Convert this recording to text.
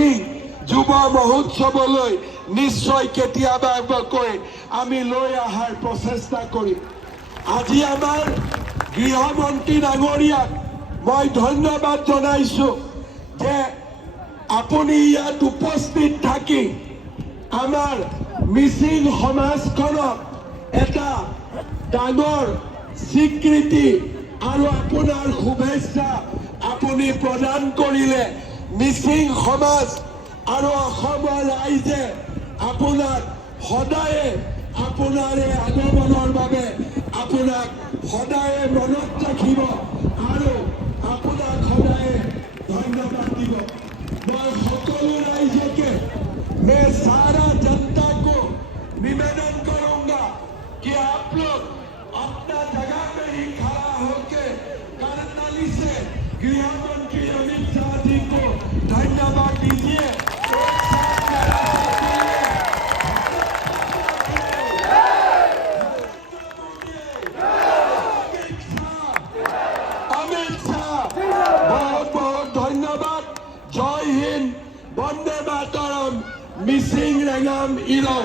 মিচিং যুৱ মহোৎসৱলৈ নিশ্চয় কেতিয়াবাকৈ আমি লৈ অহাৰ প্ৰচেষ্টা কৰিম। আজি আমাৰ গৃহমন্ত্ৰী ডাঙৰীয়াক মই ধন্যবাদ জনাইছোঁ যে আপুনি ইয়াত উপস্থিত থাকি আমাৰ মিচিং সমাজখনক এটা ডাঙৰ স্বীকৃতি আৰু আপোনাৰ শুভেচ্ছা আপুনি প্ৰদান কৰিলে। মিচিং সমাজ আৰু অসমৰ ৰাইজে আপোনাক সদায়ে আপোনাৰ এই আগমনৰ বাবে আপোনাক সদায়ে মনত ৰাখিব আৰু আপোনাক সদায়ে ধন্যবাদ দিব। मैं সকলো রাইজকে मैं सारा जनता को निवेदन करूंगा कि आप लोग अपना जगह में ही खड़ा होकर करताली से गृह मंत्री अमित शाह जी को धन्यवाद दीजिए। अमित शाह बहुत बहुत धन्यवाद। जय हिंद, वंदे मातरम, मिसिंग रेंगाम इलौ।